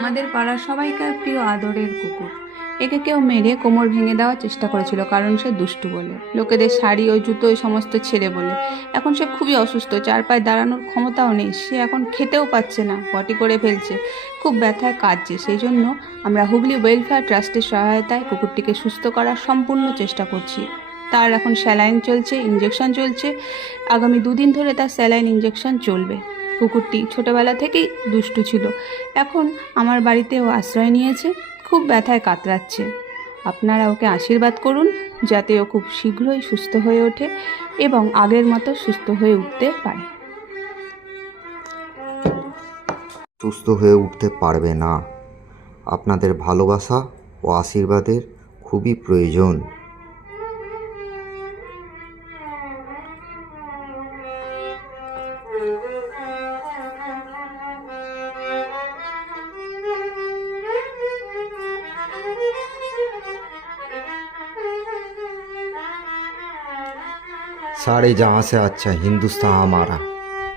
আমাদের পাড়ার সবাইকার প্রিয় আদরের কুকুর। একে কেউ মেরে কোমর ভেঙে দেওয়ার চেষ্টা করেছিল, কারণ সে দুষ্টু বলে, লোকেদের শাড়ি ও জুতো ওই সমস্ত ছেড়ে বলে। এখন সে খুবই অসুস্থ, চার পায়ে দাঁড়ানোর ক্ষমতাও নেই, সে এখন খেতেও পাচ্ছে না, পটি করে ফেলছে, খুব ব্যথায় কাঁদছে। সেই জন্য আমরা হুগলি ওয়েলফেয়ার ট্রাস্টের সহায়তায় কুকুরটিকে সুস্থ করার সম্পূর্ণ চেষ্টা করছি। তার এখন স্যালাইন চলছে, ইঞ্জেকশন চলছে, আগামী 2 দিন ধরে তার স্যালাইন ইঞ্জেকশন চলবে। কুকুরটি ছোটবেলা থেকেই দুষ্টু ছিল, এখন আমার বাড়িতেও আশ্রয় নিয়েছে, খুব ব্যথায় কাতরাচ্ছে। আপনারা ওকে আশীর্বাদ করুন যাতে ও খুব শীঘ্রই সুস্থ হয়ে ওঠে এবং আগের মতো সুস্থ হয়ে উঠতে পারে। সুস্থ হয়ে উঠতে পারবে না। আপনাদের ভালোবাসা ও আশীর্বাদের খুবই প্রয়োজন। सारे जहाँ से अच्छा हिंदुस्तान हमारा।